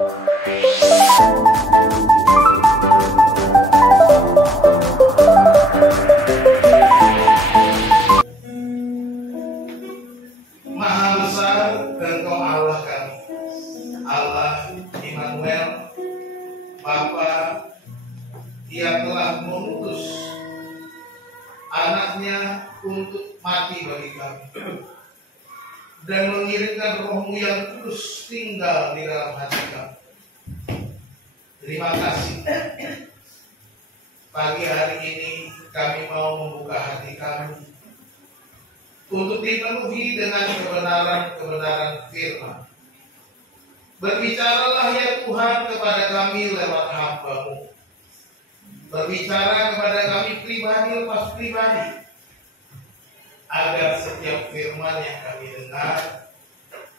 Maha besar Engkau Allah kami, Allah Immanuel, Bapa yang telah mengutus anaknya untuk mati bagi kami dan mengirimkan Roh-Mu yang kudus tinggal di dalam hati kami. Terima kasih. Pagi hari ini kami mau membuka hati kami untuk dipenuhi dengan kebenaran-kebenaran firman. Berbicaralah ya Tuhan kepada kami lewat hamba-Mu. Berbicara kepada kami pribadi lepas pribadi, agar setiap firman yang kami dengar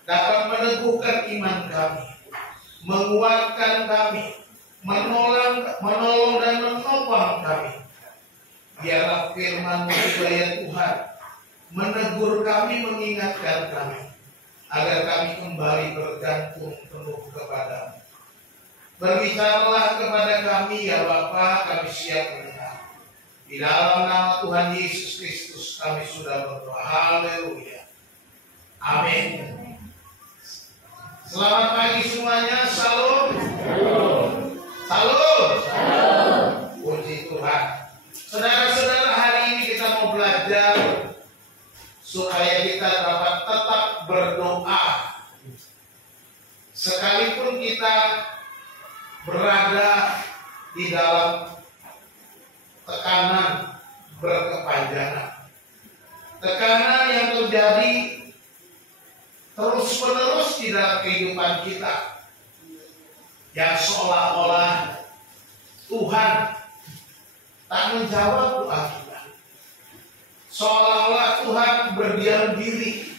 dapat meneguhkan iman kami, menguatkan kami, menolong dan menopang kami. Biarlah firman-Mu ya Tuhan menegur kami, mengingatkan kami, agar kami kembali bergantung penuh kepada-Mu. Berbicaralah kepada kami ya Bapa, kami siap mendengar. Di dalam nama Tuhan Yesus Kristus kami sudah berdoa. Haleluya. Amin. Selamat pagi semuanya. Salam. Salam. Puji Tuhan. Saudara-saudara, hari ini kita mau belajar supaya kita dapat tetap berdoa sekalipun kita berada di dalam tekanan berkepanjangan, tekanan yang terjadi terus-menerus di dalam kehidupan kita, yang seolah-olah Tuhan tak menjawab doa kita, seolah-olah Tuhan berdiam diri,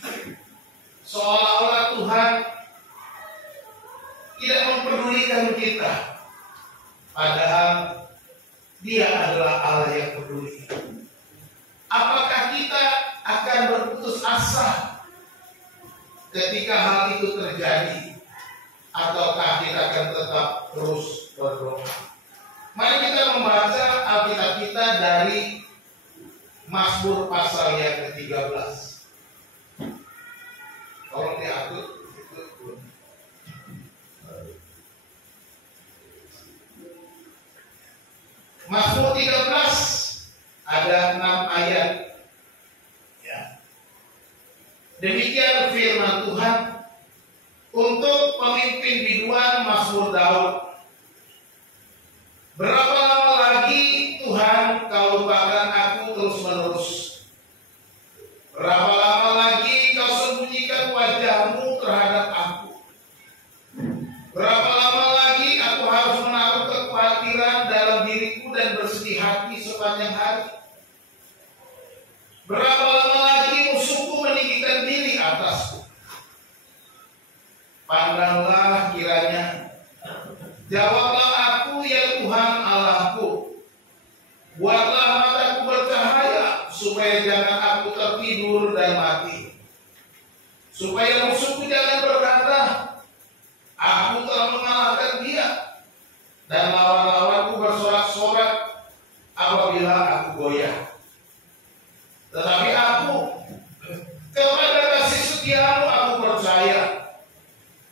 seolah-olah Tuhan tidak mempedulikan kita, padahal Dia adalah Allah yang peduli. Apakah kita akan berputus asa ketika hal itu terjadi, ataukah kita akan tetap terus berdoa? Mari kita membaca Alkitab kita dari Mazmur pasal yang ke-13. Tolong diatur. Mazmur 13 ada 6 ayat. Ya. Demikian firman Tuhan untuk pemimpin biduan Mazmur Daud. Berapa lama lagi Tuhan kau lupakan aku terus-menerus? Berapa lama lagi kau sembunyikan wajah-Mu terhadap aku? Berapa lama lagi aku harus menaruh kekhawatiran dalam diriku dan bersedih hati sepanjang hari? Berapa lama lagi musuhku meninggikan diri atasku? Pandanglah kiranya, jawablah aku ya Tuhan Allahku. Buatlah mataku bercahaya, supaya jangan aku tertidur dan mati. Supaya musuhku jangan berkata, aku telah mengalahkan dia, dan lawan-lawanku bersorak-sorak apabila aku goyah. Tetapi aku, kepada kasih setia-Mu aku percaya.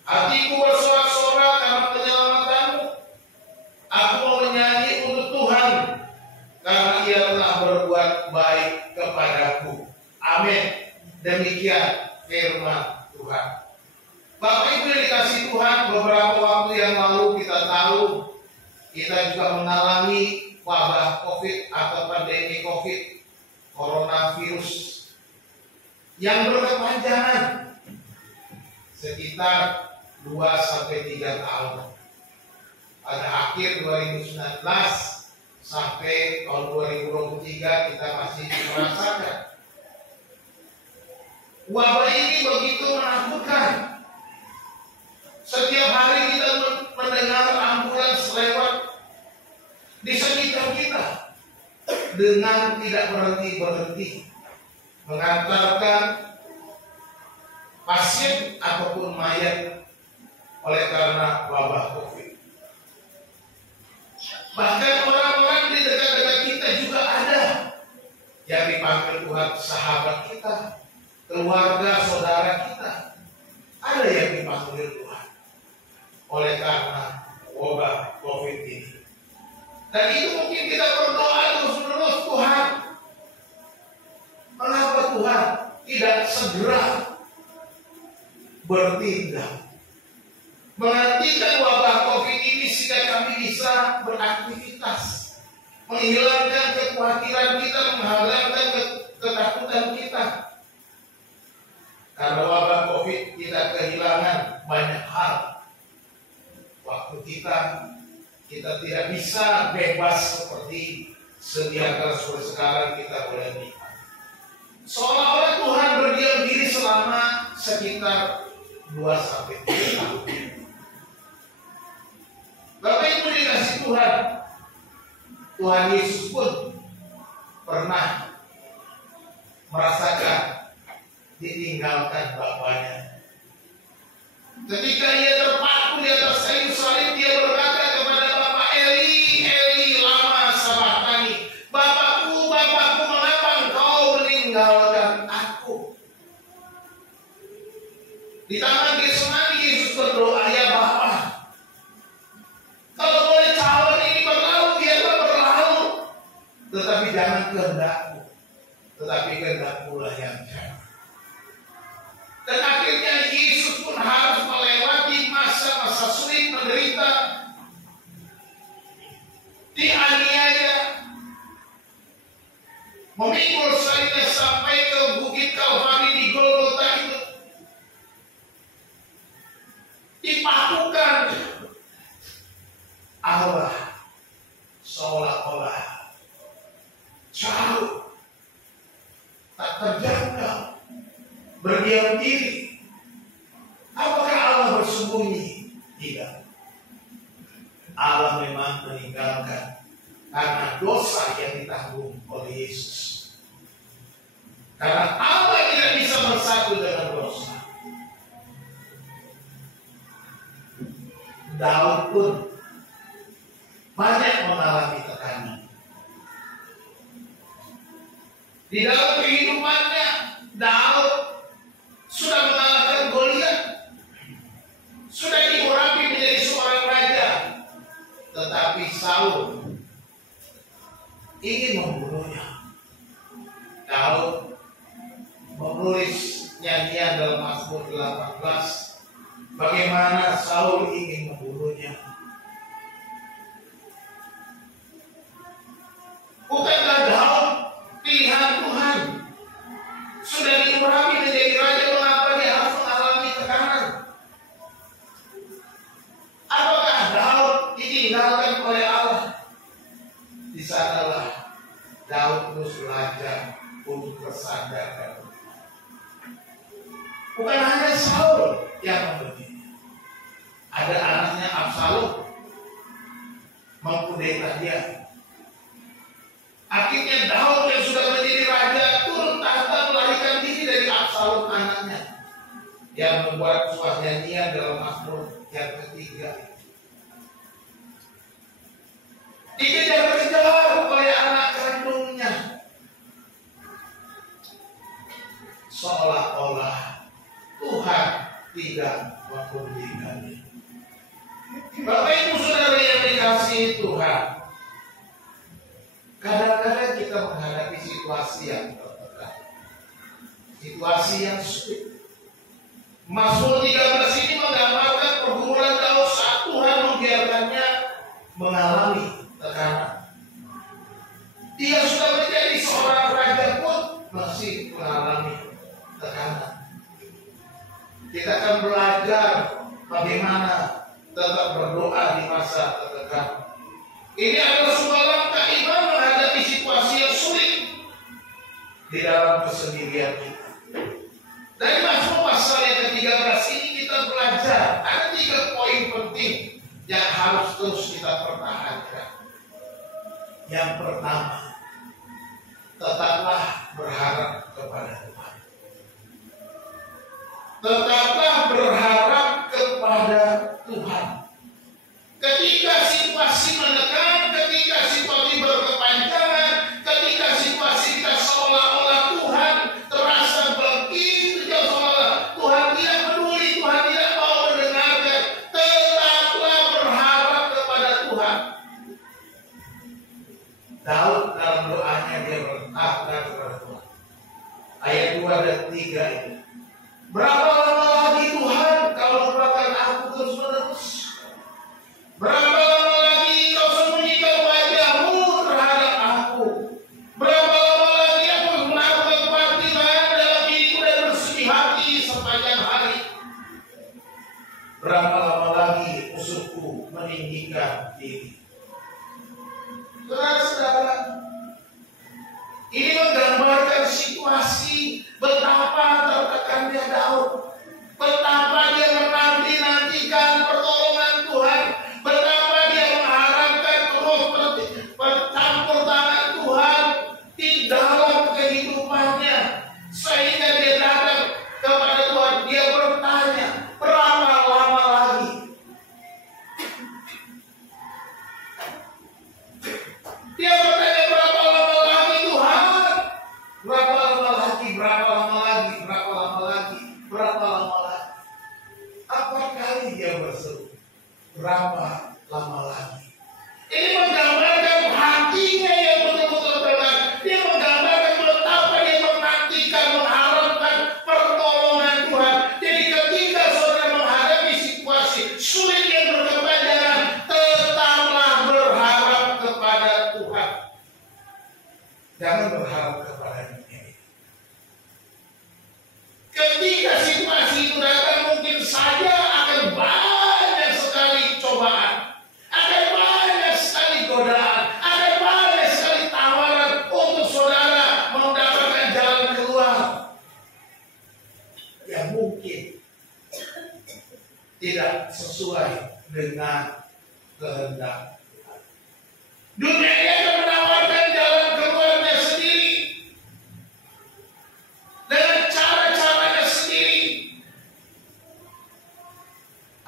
Hatiku bersorak-sorak karena penyelamat-Mu. Aku mau menyanyi untuk Tuhan, karena Ia telah berbuat baik kepadaku. Amin. Demikian firman Tuhan. Bapak Ibu yang dikasih Tuhan, beberapa waktu yang lalu kita tahu kita juga mengalami wabah COVID atau pandemi COVID, coronavirus yang berkepanjangan sekitar 2-3 tahun. Pada akhir 2019 sampai tahun 2023 kita masih merasakan wabah ini begitu menakutkan. Setiap hari kita mendengar ambulans lewat di sekitar kita dengan tidak berhenti-berhenti mengantarkan pasien ataupun mayat oleh karena wabah COVID. Bahkan orang-orang di dekat-dekat kita juga ada yang dipanggil Tuhan sahabat kita, keluarga, saudara kita. Ada yang dipanggil Tuhan oleh karena wabah COVID ini. Dan itu mungkin kita berdoa terus-menerus, Tuhan, mengapa Tuhan tidak segera bertindak menghentikan wabah COVID ini sehingga kami bisa beraktivitas, menghilangkan kekhawatiran kita, menghilangkan ketakutan kita. Karena wabah COVID kita kehilangan banyak hal. Waktu kita tidak bisa bebas seperti sedia kala seperti sekarang kita boleh nikah. Seolah-olah Tuhan berdiam diri selama sekitar 2-3 tahun. Bapak Ibu dikasih Tuhan, Tuhan Yesus pun pernah merasakan ditinggalkan Bapaknya. Ketika ia terpaku di atas kayu salib, dia berkata kepada Bapa, Eli, Eli, lama sabachthani. Bapakku, Bapakku, mengapa engkau meninggalkan aku? Di taman Getsemani Yesus berdoa, ya Bapa, kalau boleh cawan ini berlalu, biarlah berlalu. Tetapi jangan kehendakku, tetapi kehendakmu lah yang jadi. Dan akhirnya Yesus pun harus melewati masa-masa sulit, menderita, dianiaya, memikul salibnya sampai ke bukit Kalvari di Golgota itu, dipakukan. Allah seolah-olah jauh, tak terjangkau, berdiam diri. Apakah Allah bersembunyi? Tidak. Allah memang meninggalkan karena dosa yang ditanggung oleh Yesus. Karena Allah tidak bisa bersatu dengan dosa. Daud pun banyak mengalami tekanan. Di dalam kehidupannya, Daud sudah mengalahkan Goliat, sudah diurapi menjadi seorang raja, tetapi Saul ingin membunuhnya. Daud menulis nyanyian dalam Mazmur 18, bagaimana Saul ingin membunuhnya. Bukankah Daud pilihan Tuhan? Sudah diurapi menjadi raja, mengapa dia harus mengalami tekanan? Apakah Daud ditinggalkan oleh Allah? Di sanalah Daud terus belajar untuk bersandar dan bukan hanya Saul yang membunuhnya. Ada anaknya Absalom mengkudeta dia. Akhirnya Daud yang sudah menjadi raja turun tahta melarikan diri dari Absalom anaknya, yang membuat sebuah nyanyian dalam Mazmur yang ketiga. Dikejar-kejar oleh anak kandungnya, seolah-olah Tuhan tidak mempedulikannya. Bapak Ibu Saudara yang dikasihi Tuhan, kadang-kadang kita menghadapi situasi yang tertekan, situasi yang sulit. Mazmur 13 ini menggambarkan pergumulan Daud saat Tuhan membiarkannya mengalami tekanan. Dia sudah menjadi seorang raja pun masih mengalami tekanan. Kita akan belajar bagaimana tetap berdoa di masa tertekan. Ini adalah sebuah langkah iman menghadapi situasi yang sulit di dalam kesendirian kita. Dari Mazmur pasal yang ke-13 ini kita belajar ada 3 poin penting yang harus terus kita pertahankan. Yang pertama, tetaplah berharap kepada Tuhan. Tetaplah berharap kepada Berapa lama lagi musuhku meninggikan diri? Saudara-saudara, ini menggambarkan situasi betapa tertekannya Daud, betapa dia menanti-nantikan pertolongan Tuhan, betapa dia mengharapkan terus bercampur tangan Tuhan di dalam kehidupannya, sehingga dia datang kepada Tuhan. Dia bertanya, berapa lama lagi? Dia bertanya, berapa lama lagi Tuhan? Berapa lama lagi? Berapa lama lagi? Berapa lama lagi? Berapa lama lagi? Apa kali dia berseru? Berapa lama lagi? Ini menggambarkan hatinya yang betul-betul tenang. Dia menggambarkan betapa dia menantikan, mengharapkan pertolongan Tuhan. Jadi ketika saudara menghadapi situasi sulit yang berkepanjangan, tetaplah berharap kepada Tuhan. Jangan berharap kepada dunia. Ketika situasi itu datang, mungkin saja akan banyak sekali cobaan, akan banyak sekali godaan, akan banyak sekali tawaran untuk saudara mendapatkan jalan keluar yang mungkin tidak sesuai dengan kehendak Tuhan. Dunia ini akan menawarkan jalan keluarnya sendiri dengan cara-caranya sendiri.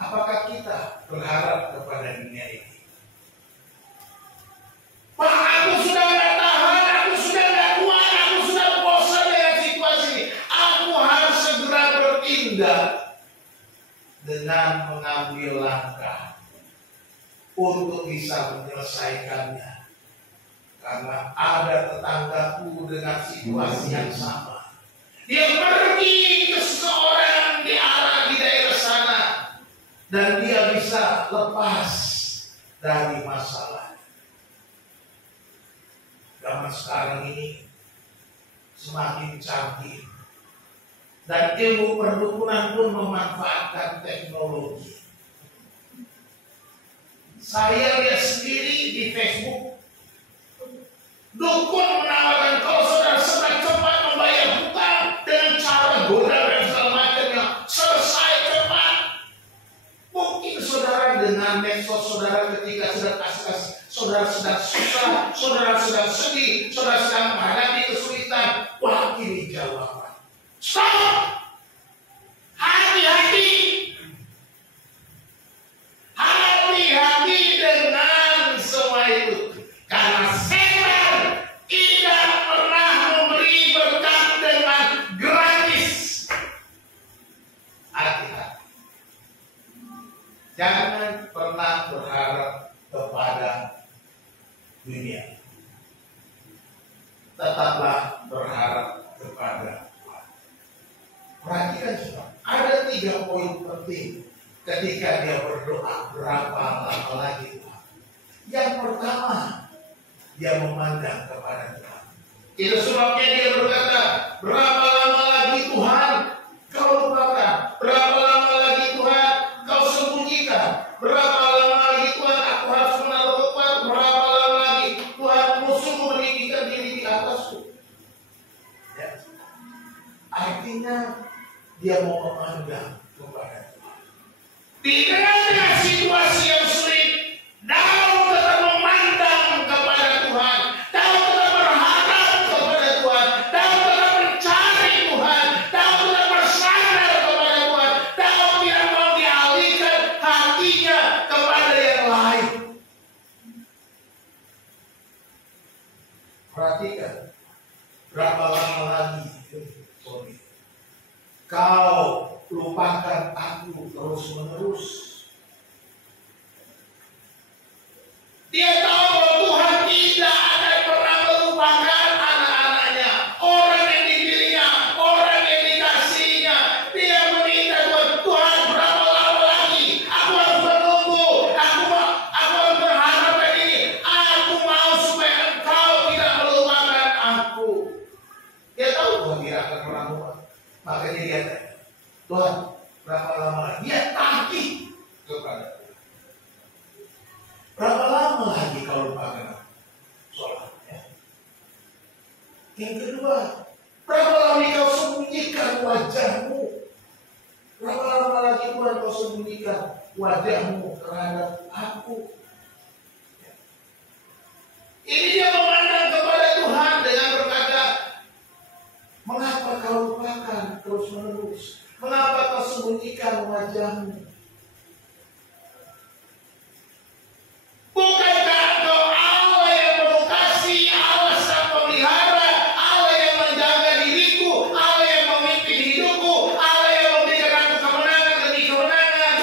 Apakah kita berharap kepada dunia ini? Pak, aku sudah nggak tahan, aku sudah nggak kuat, aku sudah bosan dengan situasi ini. Aku harus segera bertindak dengan mengambil langkah untuk bisa menyelesaikannya. Karena ada tetanggaku dengan situasi yang sama. Dia pergi ke seseorang di daerah sana, dan dia bisa lepas dari masalah. Zaman sekarang ini semakin canggih, dan ilmu perdukunan pun memanfaatkan teknologi. Saya lihat sendiri di Facebook, dukun menawarkan kalau saudara sedang cepat membayar hutang dengan cara goda dan segala macamnya, selesai cepat. Mungkin saudara dengan medsos saudara ketika sedang kasih, saudara sedang susah, saudara sedang sedih, saudara sedang menghadapi kesulitan. Wah, ini jawaban. Stop! Hati-hati! Hati-hati dengan semua itu. Karena setan tidak pernah memberi berkat dengan gratis. Hati-hati. Jangan pernah berharap kepada dunia. Tetaplah berharap kepada Tuhan. Perhatikan juga, ada 3 poin penting ketika dia berdoa, berapa lama lagi Tuhan. Yang pertama, dia memandang kepada Tuhan. Itu sebabnya dia berkata, berapa lama lagi Tuhan kau lupakan? Berapa lama lagi Tuhan kau sembunyikan? Berapa lama lagi Tuhan aku harus menaruh beban? Berapa lama lagi Tuhan musuhmu meninggikan diri di atasku? Ya. Artinya dia mau memandang kepada Tuhan. Di tengah situasi yang sulit, Daud tetap memandang kepada Tuhan. Daud tetap berharap kepada Tuhan. Daud tetap mencari Tuhan. Daud tetap bersandar kepada Tuhan. Daud tidak mau dialihkan hatinya kepada yang lain. Perhatikan, berapa lama lagi kau lupakan aku terus-menerus. Dia tahu bahwa Tuhan tidak akan pernah melupakan anak-anaknya, orang yang dipilihnya, orang yang dikasihnya. Dia meminta Tuhan, Tuhan berapa lama lagi? Aku harus menunggu, aku harus berharap ini. Aku mau supaya Engkau tidak melupakan aku. Dia tahu Tuhan tidak akan pernah lupa. Makanya dia tanya, Tuhan berapa lama lagi? Dia tagih. Yang kedua, berapa lama kau sembunyikan wajahmu? Berapa lama lagi Tuhan kau sembunyikan wajahmu terhadap aku? Ini dia memandang kepada Tuhan dengan berkata, mengapa kau lupakan terus menerus? Mengapa kau sembunyikan wajahmu? Bukankah engkau Allah yang penuh kasih, Allah sang pemelihara, Allah yang menjaga diriku, Allah yang memimpin hidupku, Allah yang memberikan aku kemenangan demi kemenangan,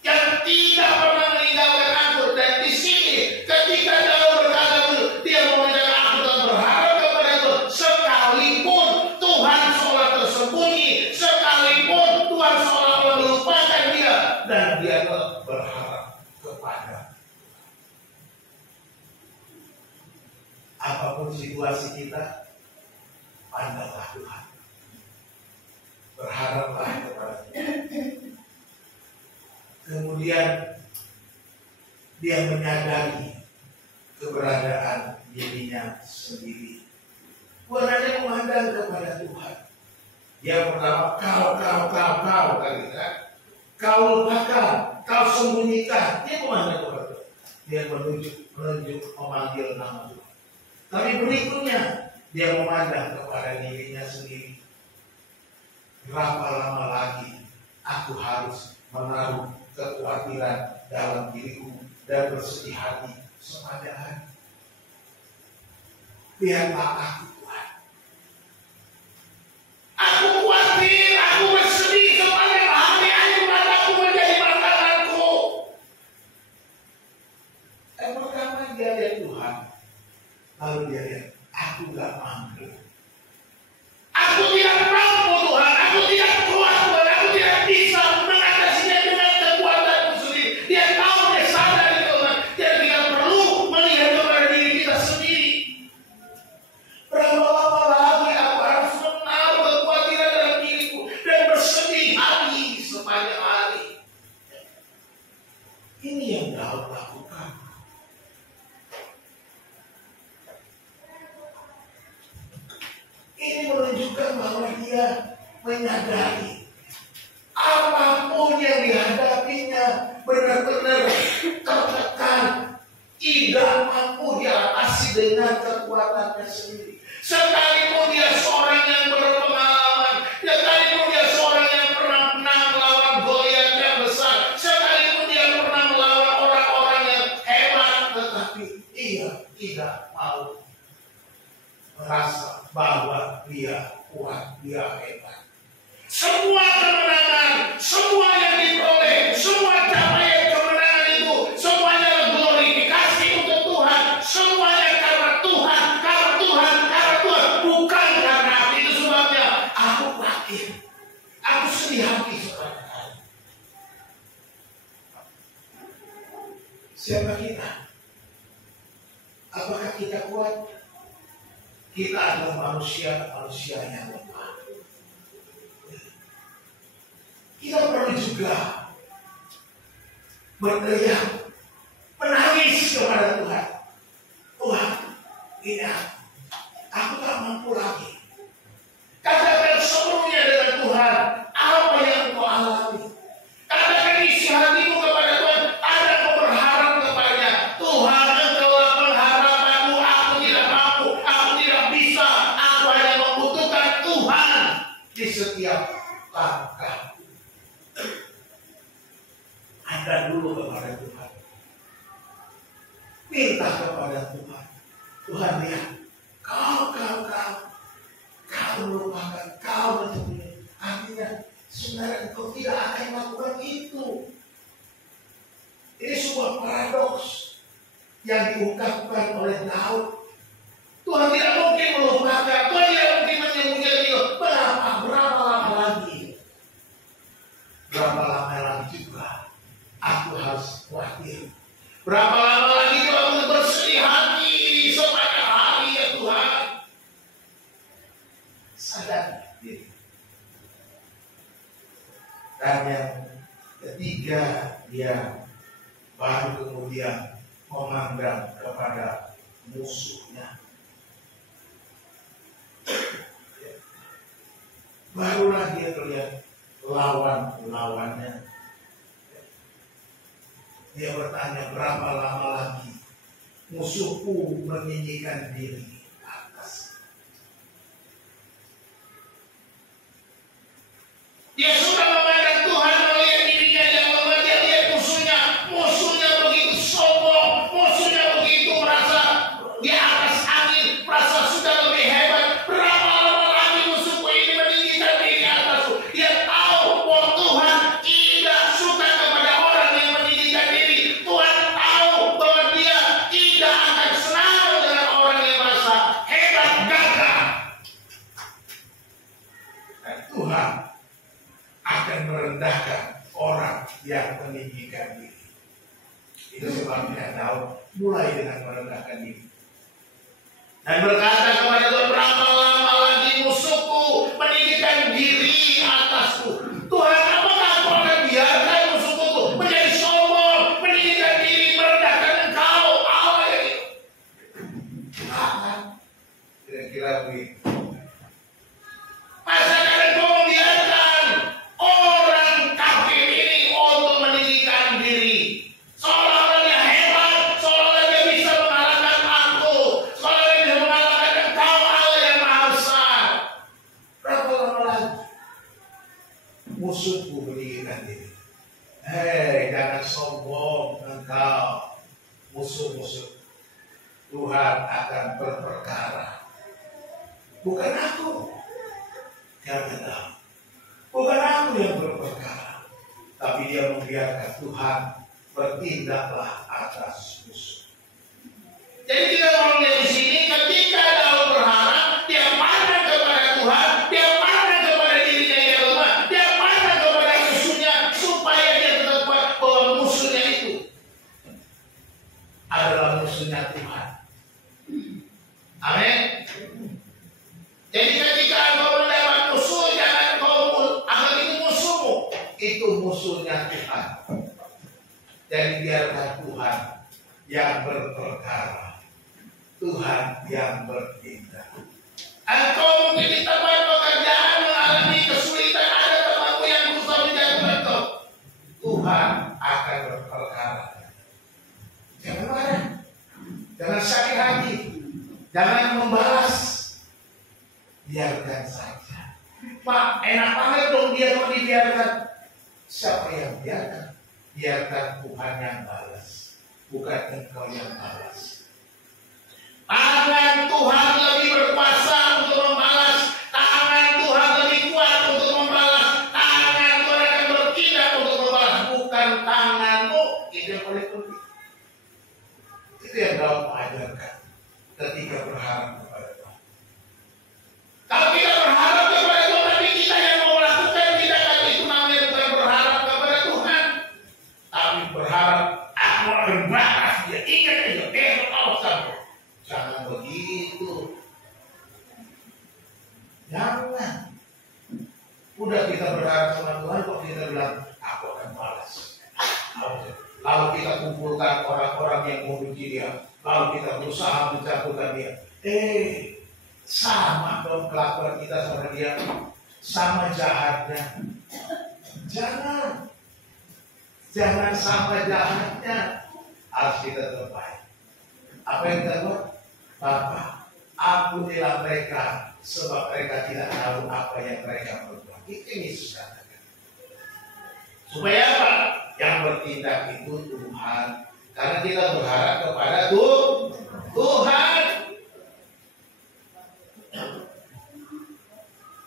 yang tidak pernah meninggalkan aku. Dan di sini ketika Daud berkata dia meminta aku dan berharap kepada Tuhan, sekalipun Tuhan seolah tersembunyi, sekalipun Tuhan seolah melupakan dia, dan dia berharap kepada apapun situasi kita, pandanglah Tuhan, berharaplah kepada Tuhan. Kemudian dia menyadari keberadaan dirinya sendiri. Bukan hanya memandang kepada Tuhan. Yang pertama, kau tadi kan? Kau lupakan, kau sembunyikan. Dia memandang kepada Tuhan. Dia menunjuk, memanggil nama Tuhan. Tapi berikutnya, dia memandang kepada dirinya sendiri. Berapa lama lagi aku harus menaruh kekhawatiran dalam diriku dan bersedih hati sepanjang hari? Biarlah aku, Tuhan. Aku khawatir, aku bersedih sepanjang hari, air mataku menjadi makananku. Yang pertama dia lihat Tuhan, lalu dia lihat, aku gak mampu. Aku tidak mampu Tuhan, aku tidak kuat Tuhan, aku tidak bisa mengatasinya dengan kekuatanku sendiri. Dia tahu, dia sadar Tuhan, dia tidak perlu melihat kepada diri kita sendiri. Berapa lama lagi aku harus menaruh kekhawatiran dalam diriku dan bersedih hati sepanjang hari? Ini yang Daud lakukan. Ini menunjukkan bahwa dia menyadari apapun yang dihadapinya benar-benar tertekan, tidak mampu diatasi dengan kekuatannya sendiri. Sekalipun dia seorang yang berpengalaman, sekalipun dia seorang yang pernah menang melawan Goliat yang besar, sekalipun dia pernah melawan orang-orang yang hebat, tetapi ia tidak mau merasa bahwa dia kuat, dia hebat. Semua kemenangan, semua yang diperoleh, semua capaian kemenangan itu, semuanya glorifikasi untuk Tuhan. Semuanya karena Tuhan, bukan karena aku. Itu sebabnya aku khawatir, aku sedih hati sekarang. Siapa kita? Apakah kita kuat? Kita adalah manusia yang lemah. Kita perlu juga berteriak, menangis kepada Tuhan. Tuhan, ini aku tak mampu lagi. Katakan seluruhnya dengan Tuhan, apa yang kau alami. Katakan isi hatimu kepada Tuhan, ada kau berharap kepadanya. Tuhan, engkaulah pengharapanku, aku tidak mampu, aku tidak bisa, aku hanya membutuhkan Tuhan di setiap langkah. Anda dulu kepada Tuhan, minta kepada Tuhan. Tuhan lihat, kau melupakan, kau menyembunyikan. Artinya sebenarnya engkau tidak akan melakukan itu. Ini sebuah paradoks yang diungkapkan oleh Daud. Tuhan tidak mungkin melupakan, Tuhan tidak mungkin menyembunyikan itu. Berapa lama lagi? Berapa lama lagi juga aku harus khawatir? Berapa lama lagi juga aku bersedih hati sepanjang hari ya Tuhan? Sadar diri. Dan yang ketiga, dia baru kemudian memandang kepada musuhnya. Barulah dia terlihat lawan-lawannya. Dia bertanya, berapa lama lagi musuhku meninggikan diri atas. Dia sudah memandang Tuhan melihat dirinya yang lemah. Dia lihat musuhnya begitu sombong, musuhnya begitu merasa di atas angin, merasa sudah lebih hebat. Berapa lama lagi musuhku ini meninggikan diri atasku? Dia tahu bahwa Tuhan tidak suka kepada orang yang meninggikan diri. Tuhan tahu bahwa dia tidak akan senang dengan orang yang merasa hebat, gagah. Dan Tuhan akan merendahkan orang yang meninggikan diri. Itu sebabnya Daud mulai dengan merendahkan diri dan berkata kepada Tuhan, berapa lama lagi musuhku meninggikan diri atasku? Tuhan, apakah Kau akan biarkan musuhku itu menjadi sombong, meninggikan diri, merendahkan Engkau, Allah yang itu? Akan. Kira-kira begitu. Masa Kau membiarkan orang kafir ini untuk meninggikan diri, seolah-olah dia hebat, seolah-olah dia bisa mengalahkan aku, seolah-olah dia bisa mengalahkan Engkau, Allah yang Maha Besar. Berapa lama lagi musuhku meninggikan diri? Hei, jangan sombong engkau, musuh-musuh. Tuhan akan berperkara, bukan aku. Jangan tahu, bukan aku yang berperkara, tapi dia membiarkan Tuhan bertindaklah atas musuh. Jadi kita mau lihat di sini, ketika Daud berharap, dia pandang kepada Tuhan, dia pandang kepada dirinya yang lemah, dia pandang kepada musuhnya supaya dia tetap kuat bahwa musuhnya itu adalah musuhnya Tuhan. Amin. Jadi ketika engkau mendapat musuh, jangan kau anggap itu musuhmu. Itu musuhnya Tuhan. Jadi biarkan Tuhan yang berperkara, Tuhan yang bertindak. Engkau mungkin di tempat pekerjaan mengalami kesulitan, ada temanmu yang berusaha menjatuhkan engkau. Tuhan akan berperkara. Jangan marah, jangan sakit hati, jangan membalas. Biarkan saja. Pak, enak banget dong dia kok dibiarkan. Siapa yang biarkan? Biarkan Tuhan yang balas, bukan engkau yang balas. Tangan Tuhan lebih berkuasa untuk membalas. Tangan Tuhan lebih kuat untuk membalas. Tangan Tuhan akan bertindak untuk membalas, bukan tanganmu. Itu yang paling penting. Itu yang Daud ajarkan ketika berharap kepada Tuhan. Kalau kita berharap kepada Tuhan, tapi kita yang mau melakukan tindakan itu, namanya bukan berharap kepada Tuhan, tapi berharap aku akan balas dia. Ingat aja, besok Allah sampai. Jangan begitu. Jangan. Udah kita berharap sama Tuhan, kok kita bilang aku akan balas. Lalu kita kumpulkan orang-orang yang membenci dia, lalu kita berusaha menjatuhkan dia. Sama dong kelakuan kita sama dia, sama jahatnya. Jangan sama jahatnya. Harus kita terbaik. Apa yang kita buat? Bapa, ampunilah mereka, sebab mereka tidak tahu apa yang mereka berbuat. Itu yang Yesus katakan. Supaya apa? Yang bertindak itu Tuhan. Karena kita berharap kepada Tuhan.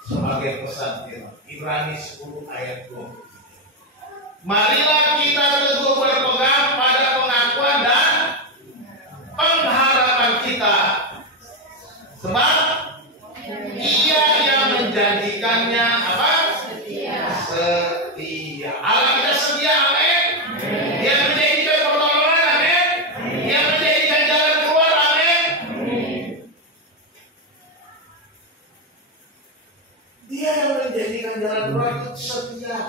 Sebagai pesan firman Ibrani 10 ayat 23. Marilah kita teguh berpegang pada pengakuan dan pengharapan kita, sebab Dia yang menjanjikannya apa? Setia. Allah kita setia, amin. Dia menjanjikan pertolongan, amin. Dia menjanjikan jalan keluar, amin. Dia yang menjadikan jalan keluar itu setia.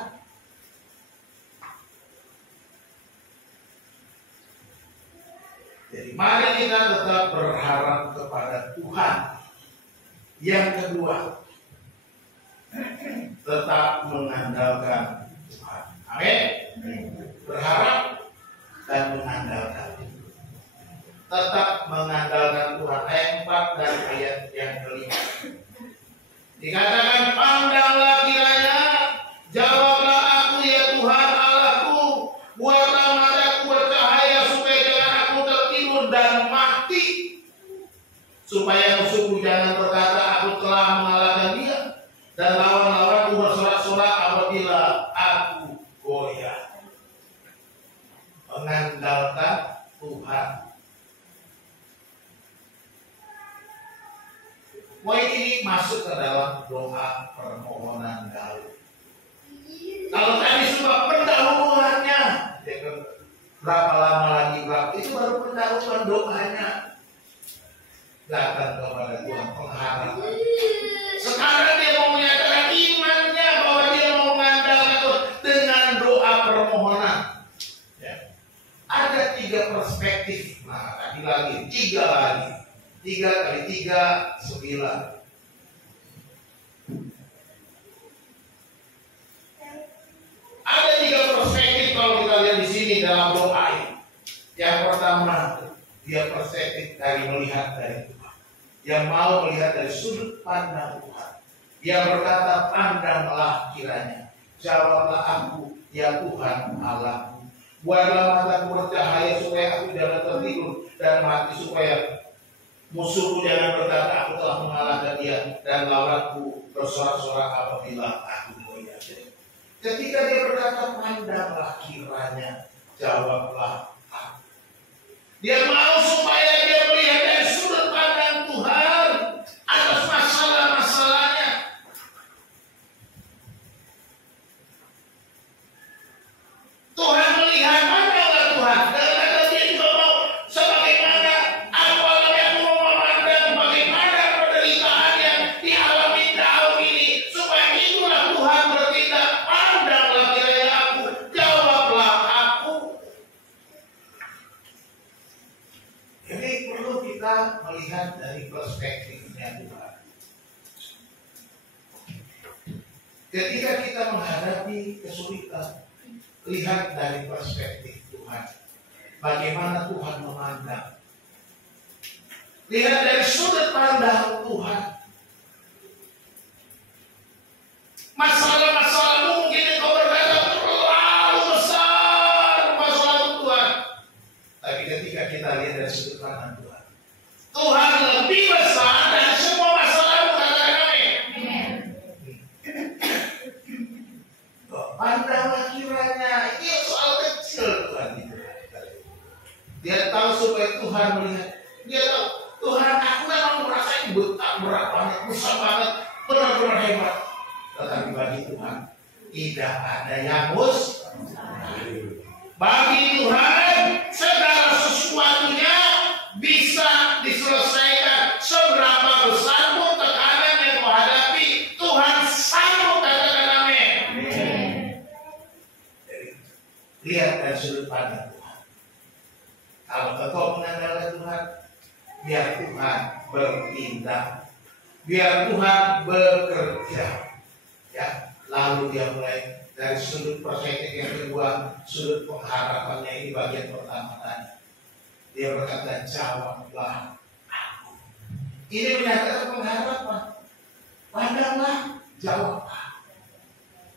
Jadi mari kita tetap berharap kepada Tuhan. Yang kedua, tetap mengandalkan Tuhan. Amin. Berharap dan mengandalkan. Tetap mengandalkan Tuhan. Ayat 4 dan ayat yang kelima. Dikatakan, pandanglah kiranya, jawablah aku ya Tuhan Allahku, buatlah mataku bercahaya supaya jangan aku tertidur dan mati, supaya musuhku jangan berkata aku telah mengalahkan dia, dan lawan-lawanku bersorak-sorak apabila aku goyah. Mengandalkan Tuhan. Poin ini masuk ke dalam doa permohonan Daud. Kalau tadi semua pendahuluannya, berapa lama lagi itu baru pendahuluan doanya. Datang kepada Tuhan pengharapan. Sekarang dia mau menyatakan imannya bahwa dia mau mengandalkan Tuhan dengan doa permohonan. Ya. Ada 3 perspektif. Nah, tadi lagi 3 lagi. 3 kali 3, 9. Ada 3 perspektif kalau kita lihat di sini dalam doa ini. Yang pertama, dia perspektif dari melihat dari Tuhan. Yang mau melihat dari sudut pandang Tuhan. Dia berkata, pandanglah kiranya, jawablah aku ya Tuhan Allahku. Buatlah mataku bercahaya supaya aku jangan tertidur dan mati, supaya musuhku jangan berkata aku telah mengalahkan dia, dan lawanku bersorak-sorak apabila aku goyah. Ketika dia berkata pandanglah kiranya, jawablah aku. Dia mau supaya dia melihat dari sudut pandang Tuhan atas masalah-masalahnya. Tuhan melihat, pandanglah Tuhan. Dan dia juga mau sebagaimana apalagi aku mau memandang bagaimana penderitaan yang dialami Daud ini, supaya itulah Tuhan bertindak. Pandanglah kiranya aku, jawablah aku. Jadi perlu kita melihat dari perspektifnya Tuhan. Ketika kita menghadapi kesulitan, lihat dari perspektif Tuhan. Bagaimana Tuhan memandang. Lihat dari sudut pandang Tuhan. Masalah-masalah mungkin engkau berkata terlalu besar masalah Tuhan. Tapi ketika kita lihat dari sudut pandang Tuhan, Tuhan lebih besar dari semua masalahmu. Katakan amin. Pandanglah kiranya, ini soal kecil Tuhan itu. Dia tahu supaya Tuhan melihat. Dia tahu Tuhan, aku memang merasakan berat banget, besar banget, benar-benar hebat. Tetapi bagi Tuhan tidak ada yang mustahil. Bagi Tuhan segala sesuatunya bisa diselesaikan. Seberapa besar pun tekanan yang kau hadapi, Tuhan sanggup. Katakan amin. Lihat dari sudut pandang Tuhan. Kalau engkau mengandalkan Tuhan, biar Tuhan bertindak, biar Tuhan bekerja. Ya, lalu dia mulai dari sudut perspektif yang kedua, sudut pengharapannya ini bagian pertama tadi. Dia berkata, jawablah aku. Ini menyatakan pengharapan. Pandanglah, jawablah.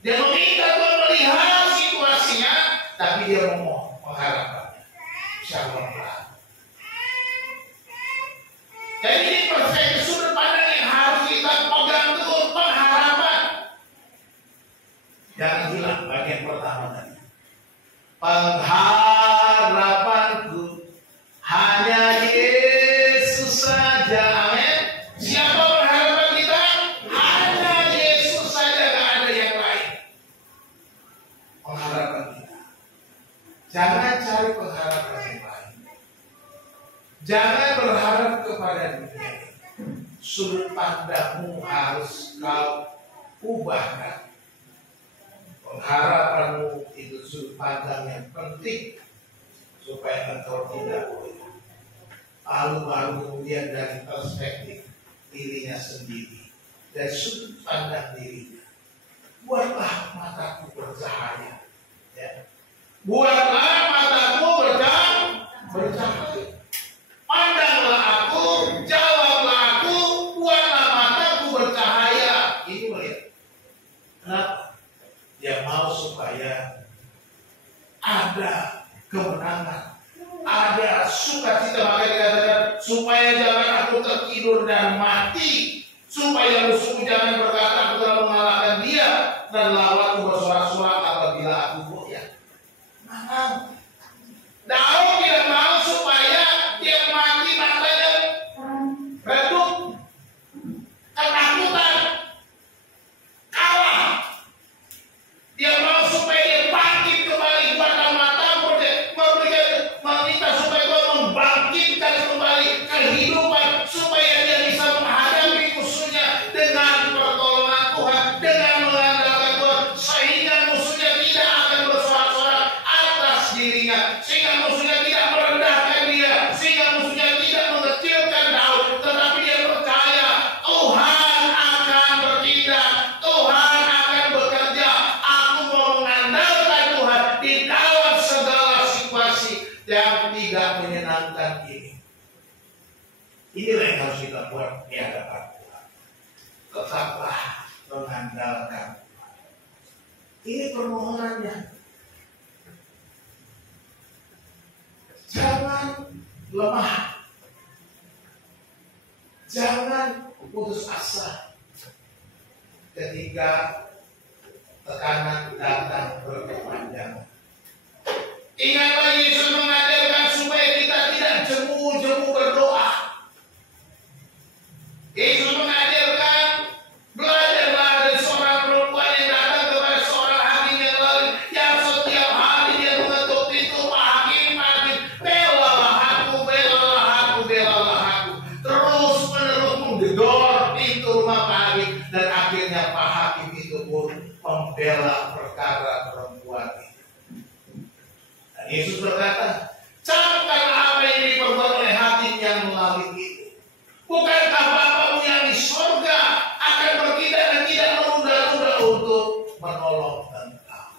Dia meminta Tuhan melihat situasinya, tapi dia memohon pengharapannya. Jawablah. Jadi ini perspektif sudut pandang yang harus kita pegang teguh, pengharapan. Jangan hilang bagian pertama tadi. Pengharapanku hanya Yesus saja. Amin. Siapa pengharapan kita? Hanya Yesus saja, gak ada yang lain. Pengharapan kita. Jangan cari pengharapan yang lain. Jangan berharap kepada dunia. Sudut pandangmu harus kau ubahkan. Pengharapanmu itu sudut pandang yang penting supaya engkau tidak goyah. lalu baru kemudian dari perspektif dirinya sendiri, dari sudut pandang dirinya. Buatlah mataku bercahaya, ya. Buatlah mataku bercahaya. Pandanglah aku, jawablah aku, buatlah mataku bercahaya. Ini melihat. Kenapa? Dia mau supaya ada kemenangan, ada sukacita. Makanya dikatakan supaya jangan aku tertidur dan mati, supaya musuhku jangan berkata aku telah mengalahkan dia dan lawanku bersorak-sorak apabila aku goyah. Nah, Daud tidak mau supaya dia mati matanya redup, ketakutan, kalah. Dia mau supaya dia bangkit kembali, buatlah matamu, meminta supaya Tuhan membangkitkan kembali kehidupan, supaya dia bisa menghadapi musuhnya dengan pertolongan Tuhan, dengan mengandalkan Tuhan, sehingga musuhnya tidak akan bersorak-sorak atas dirinya, sehingga musuhnya tidak merendahkan dia, sehingga musuhnya tidak mengecilkan Daud, tetapi dia percaya Tuhan akan bertindak, Tuhan akan bekerja. Aku mau mengandalkan Tuhan di dalam segala situasi yang tidak menyenangkan ini. Inilah yang harus kita buat di hadapan Tuhan. Tetaplah mengandalkan Tuhan. Ini permohonannya. Jangan lemah. Jangan putus asa ketika tekanan datang berkepanjangan. Ingatlah Yesus mengajarkan supaya kita tidak jemu-jemu berdoa. Yesus mengajarkan, belajarlah dari seorang perempuan yang datang kepada seorang hakim yang lain, yang setiap hari dia mengetuk pintu, hakim, belalah aku, belalah aku, belalah aku. Terus menerus menggedor pintu rumah Pak Hakim, dan akhirnya Pak Hakim itu pun membela perkara perempuan itu. Dan Yesus berkata, camkan apa yang diperbuat oleh hakim yang melalui itu. Bukankah Bapamu yang di sorga akan bertindak dan tidak menunda-nunda untuk menolong engkau?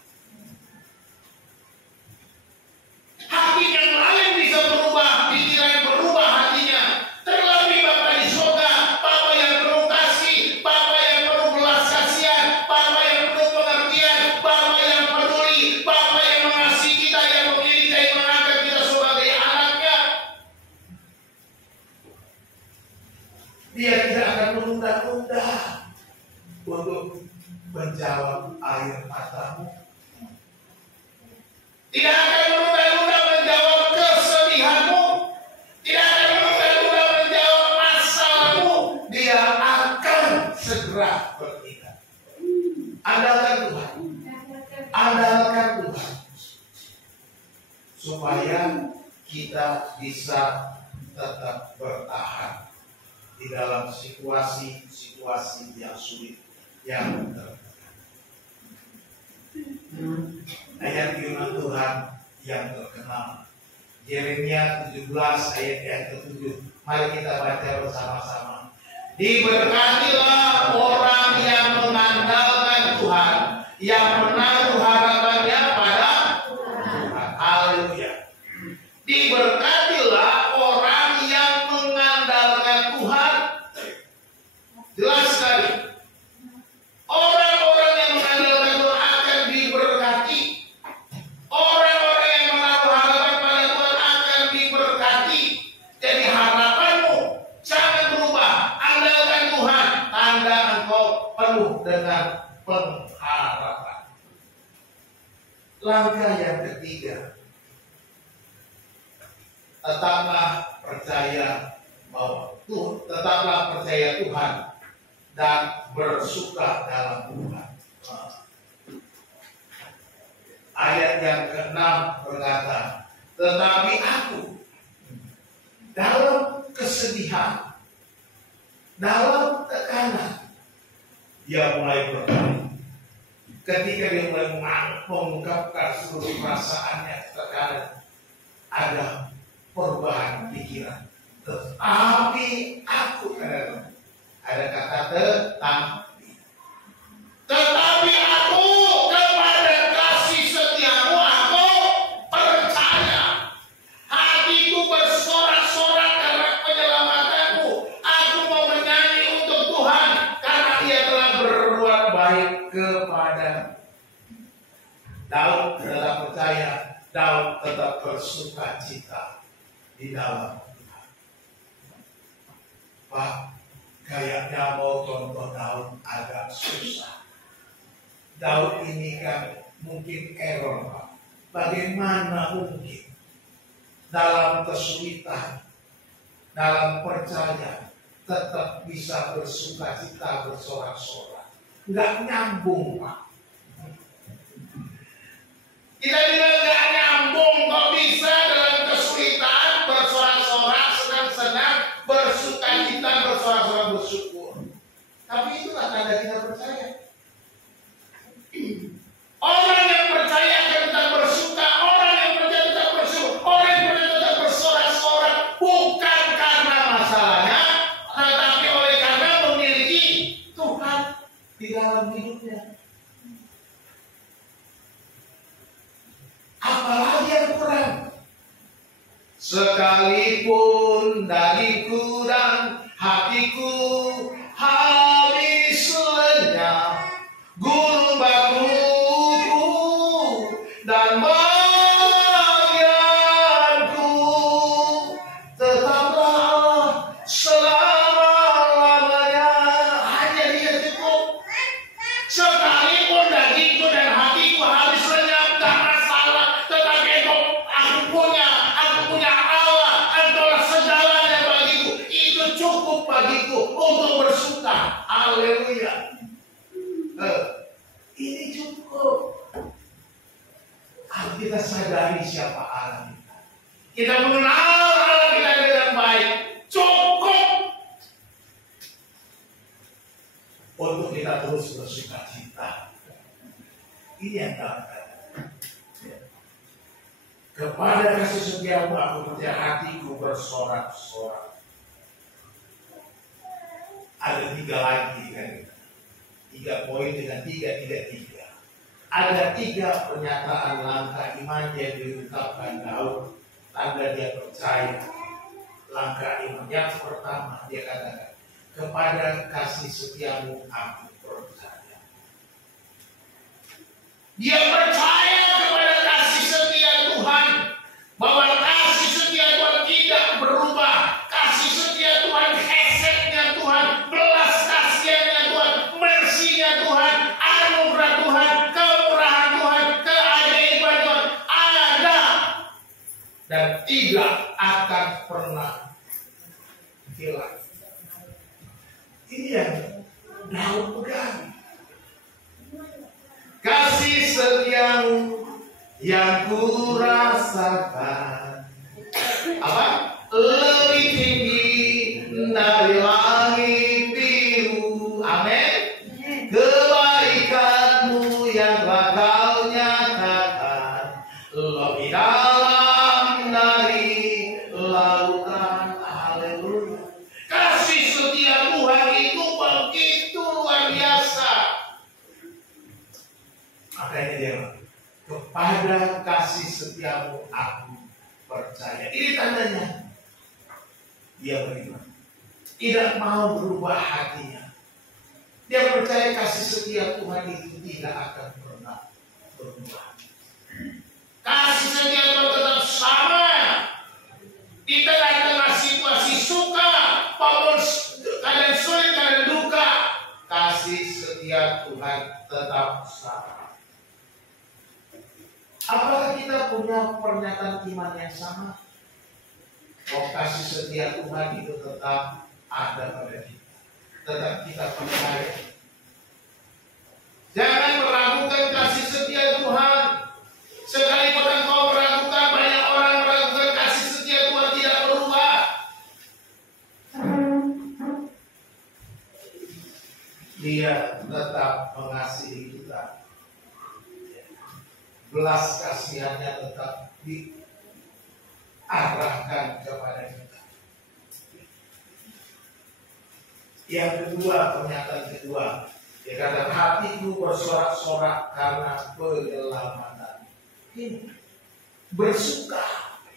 Hakim yang lain bisa berubah pikiran, berubah hatinya. Terlebih Bapa di sorga, Bapa yang penuh kasih, Bapa yang penuh belas kasihan, Bapa yang penuh pengertian, Bapa yang peduli, Bapa yang mengasihi kita, yang memilih kita, yang mengangkat kita sebagai anaknya. Dia tidak akan menunda-nunda untuk menjawab air matamu. Tidak akan menunda-nunda menjawab kesedihanmu. Tidak akan menunda-nunda menjawab masalahmu. Dia akan segera bertindak. Andalkan Tuhan. Andalkan Tuhan. Supaya kita bisa tetap bertahan di dalam situasi-situasi yang sulit yang terjadi. Ayat firman Tuhan yang terkenal, Yeremia 17 ayat yang ke-7. Mari kita baca bersama-sama. Diberkatilah orang yang mengandalkan Tuhan, yang menaruh harapannya pada Tuhan. Haleluya. Diberkatilah orang yang mengandalkan Tuhan. Jelas sekali. Orang-orang yang mengandalkan Tuhan akan diberkati. Orang-orang yang menaruh harapan pada Tuhan akan diberkati. Jadi harapanmu jangan berubah. Andalkan Tuhan. Tanda engkau penuh dengan pengharapan. Langkah yang ketiga, tetaplah percaya bahwa tetaplah percaya Tuhan dan bersuka dalam Tuhan. Ayat yang ke-6 berkata, tetapi aku dalam kesedihan, dalam tekanan, dia mulai berpaling. Ketika dia mulai mengungkapkan seluruh perasaannya, tekanan, ada perubahan pikiran. Tetapi aku, ada kata tetapi aku kepada kasih setiamu aku percaya. Hatiku bersorak-sorak karena penyelamatanmu. Aku mau menyanyi untuk Tuhan karena Ia telah berbuat baik kepadamu. Daud tetap percaya, Daud tetap bersuka cita di dalam Tuhan. Pak, kayaknya mau contoh Daud agak susah. Daud ini kan mungkin error, Pak. Bagaimana mungkin dalam kesulitan, dalam percaya, tetap bisa bersuka cita, bersorak-sorak? Nggak nyambung, Pak. Kita bilang nggak nyambung, kok bisa dalam kesulitan bersorak-sorak, senang-senang, bersuka cita, bersorak-sorak, bersyukur. Tapi itulah tanda kita percaya. Orang yang percaya akan tetap bersuka, orang yang percaya tetap bersyukur, orang yang percaya tetap bersorak-sorak, bukan karena masalahnya, tetapi oleh karena memiliki Tuhan di dalam hidupnya. Apalagi yang kurang? Sekalipun dagingku dan hatiku habis lenyap, gunung batuku dan bagianku, tetaplah selama-lamanya. Hanya Dia cukup. Sekalipun dagingku dan hatiku habis lenyap, tak masalah. Tetapi aku punya Allah, Engkaulah segalanya bagiku. Itu cukup bagiku untuk bersuka. Haleluya. Ini cukup. Kalau kita sadari siapa Allah kita, kita mengenal Allah kita dengan baik, cukup untuk kita terus bersuka cita. Ini yang kata. Kepada kasih setiamu aku percaya, hatiku bersorak-sorak. Ada 3 lagi kan? 3 poin dengan 3. Ada 3 pernyataan langkah iman yang diungkapkan Daud. Tanda dia percaya. Langkah iman yang pertama dia katakan, kepada kasih setiamu aku percaya. Dia percaya kepada kasih setia Tuhan, bahwa kasih setia Tuhan tidak berubah. Kasih setia Tuhan, hesed-nya Tuhan, belas kasihan-nya Tuhan, mercy-nya Tuhan, anugerah Tuhan, kemurahan Tuhan, keajaiban Tuhan ada dan tidak akan pernah hilang. Ini yang Daud pegang. Kasih setiamu yang kurasakan apa? Lebih tinggi dari langit biru. Amin. Kebaikanmu yang telah kau nyatakan lebih dalam dari lautan. Haleluya. Kasih setia Tuhan itu begitu luar biasa. Makanya dia, kepada kasih setiamu aku percaya. Ini tandanya dia beriman, tidak mau berubah hatinya. Dia percaya kasih setia Tuhan itu tidak akan pernah berubah. Kasih setia Tuhan tetap sama di tengah-tengah situasi suka maupun keadaan sulit, keadaan duka. Kasih setia Tuhan tetap sama. Apakah kita punya pernyataan iman yang sama? Kasih setia Tuhan itu tetap ada pada kita, tetap kita percaya. Jangan meragukan kasih setia Tuhan. Sekalipun engkau meragukan, banyak orang meragukan kasih setia Tuhan tidak berubah. Dia tetap mengasihi kita. Belas kasihannya tetap diarahkan kepada kita. Yang kedua, pernyataan kedua, dia kata hatiku bersorak-sorak karena penyelamatan. Ini bersuka.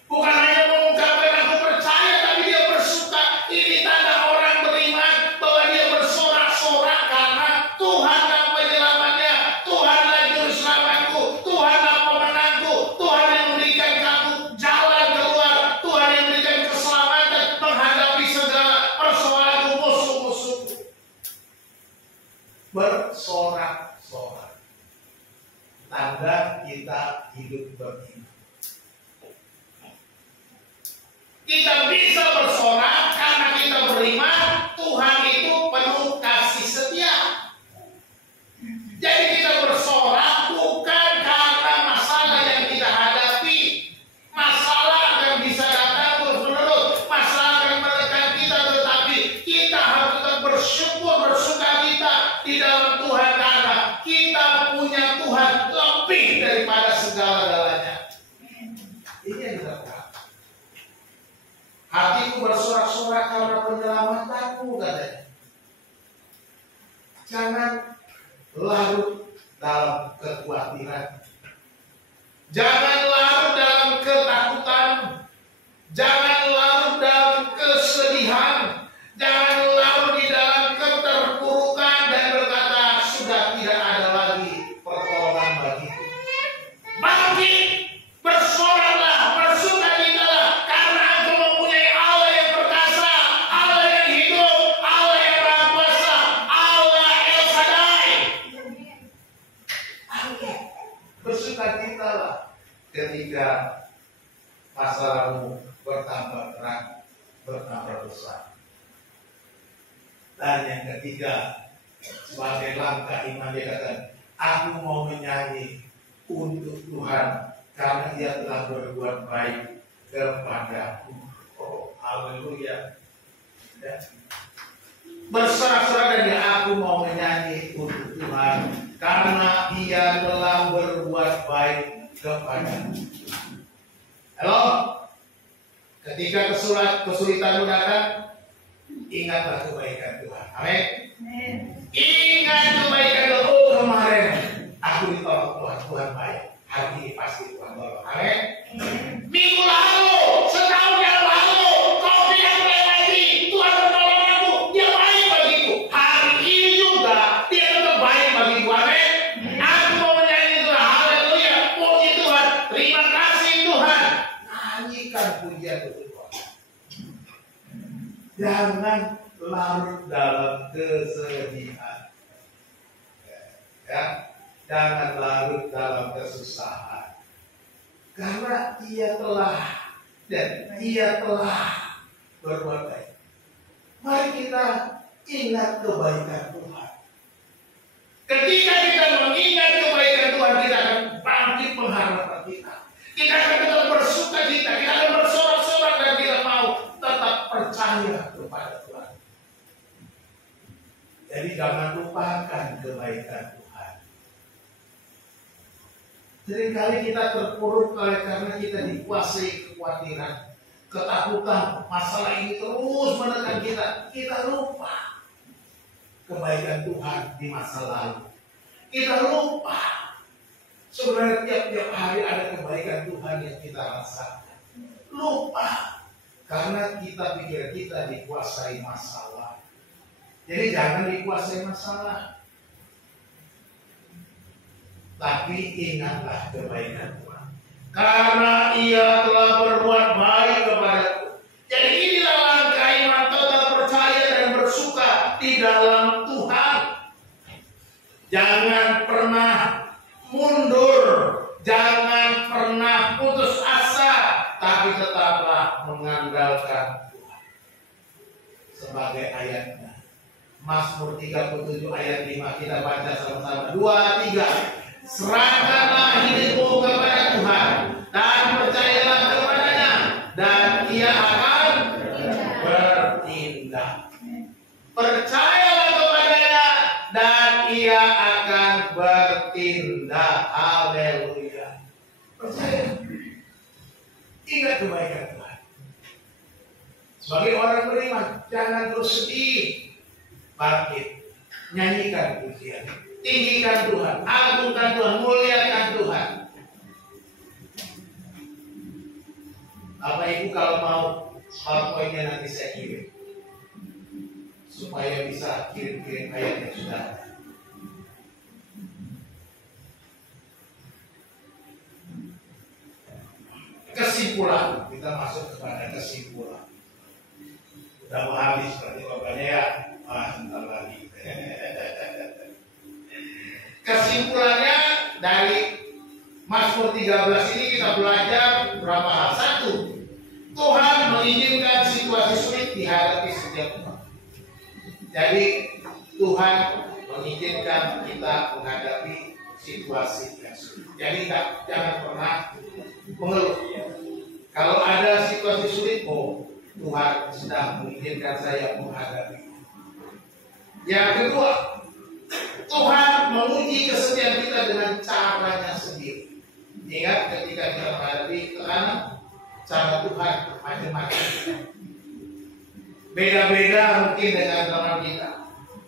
Bukan hanya mengungkapkan aku percaya, tapi dia bersuka. Ini tanda orang beriman bahwa dia bersorak-sorak karena Tuhanlah penyelamatnya, Tuhanlah juru selamatku, Tuhanlah pemenangku, Tuhan yang memberikan kamu jalan keluar, Tuhan yang memberikan keselamatan menghadapi segala persoalan musuh-musuhku. Bersorak-sorak. Tanda kita hidup beriman. Kita bisa bersorak karena kita beriman Tuhan itu penuh kasih setia. Jadi kita bersorak bukan karena masalah yang kita hadapi, masalah yang bisa datang terus-menerus, masalah yang menekan kita, tetapi kita harus tetap bersyukur, bersukacita di dalam Tuhan karena kita punya Tuhan lebih daripada segala-galanya. Ini yang kita tahu. Hatiku bersorak-sorak karena penyelamatanmu, katanya. Jangan larut dalam kekhawatiran. Jangan larut dalam ketakutan. Jangan larut dalam kesedihan. Jangan larut di dalam keterpurukan dan berkata, sudah tidak ada lagi pertolongan bagiku. Bangkit, bersoraklah, bersukacitalah, karena aku mempunyai Allah yang perkasa, Allah yang hidup, Allah yang maha kuasa, Allah El Shaddai. Bersukacitalah ketika masalahmu bertambah berat, bertambah besar. Dan yang ketiga, sebagai langkah iman dia kata, aku mau menyanyi untuk Tuhan karena Dia telah berbuat baik kepadaku. Oh, haleluya. Ya. Bersorak-sorak dan aku mau menyanyi untuk Tuhan karena Dia telah berbuat baik kepadaku. Halo? Ketika kesulitanmu datang, ingatlah kebaikan Tuhan. Amin. Ingat kebaikan Tuhan. Oh, kemarin aku ditolong Tuhan, Tuhan baik. Hari ini pasti Tuhan tolong. Amin. Minggu lalu, setahun yang lalu, COVID yang melewati, Tuhan menolong aku. Dia baik bagiku. Hari ini juga Dia tetap baik bagiku. Amin. Aku mau menyanyi Tuhan. Haleluya. Puji Tuhan. Terima kasih Tuhan. Nyanyikan pujian untuk Tuhan. Jangan larut dalam kesedihan. Ya. Jangan larut dalam kesusahan. Karena Dia telah berbuat baik. Mari kita ingat kebaikan Tuhan. Ketika kita mengingat kebaikan Tuhan, kita akan bangkit pengharapan kita. Kita akan tetap bersukacita, kita akan bersorak-sorak dan kita mau tetap percaya kepada Tuhan. Jadi jangan lupakan kebaikan Tuhan. Seringkali kita terpuruk karena kita dikuasai kekhawatiran, ketakutan, masalah ini terus menekan kita. Kita lupa kebaikan Tuhan di masa lalu. Kita lupa sebenarnya tiap-tiap hari ada kebaikan Tuhan yang kita rasakan. Lupa karena kita pikir kita dikuasai masalah. Jadi jangan dikuasai masalah. Tapi ingatlah kebaikan Tuhan. Karena Ia telah berbuat baik kepadaku. Jadi inilah langkah iman, tetap percaya dan bersuka di dalam Tuhan. Jangan pernah mundur. Jangan pernah putus asa. Tapi tetaplah mengandalkan Tuhan. Sebagai ayatnya. Mazmur 37 ayat 5 kita baca sama-sama. 2, 3. Serahkanlah hidupmu kepada Tuhan dan percayalah kepadanya dan Ia akan bertindak. Percayalah kepadanya dan Ia akan bertindak. Haleluya. Percaya. Ingat kebaikan Tuhan. Sebagai orang beriman, jangan terus sedih. bangkit, nyanyikan pujian, tinggikan Tuhan, agungkan Tuhan, muliakan Tuhan. Bapak Ibu kalau mau PowerPoint-nya nanti saya kirim, supaya bisa kirim-kirim ayatnya sudah. Kesimpulan, kita masuk kepada kesimpulan. Udah mau habis berarti bapaknya ya, sebentar lagi. Kesimpulannya dari Mazmur 13 ini kita belajar berapa hal. Satu, Tuhan mengizinkan situasi sulit dihadapi setiap umat. Jadi Tuhan mengizinkan kita menghadapi situasi yang sulit. Jadi jangan pernah mengeluh. Kalau ada situasi sulit, Tuhan sedang mengizinkan saya menghadapi. Yang kedua, Tuhan menguji kesetiaan kita dengan caranya sendiri. Ingat ketika kita menghadapi tekanan, cara Tuhan macam-macam. Beda-beda mungkin dengan teman kita,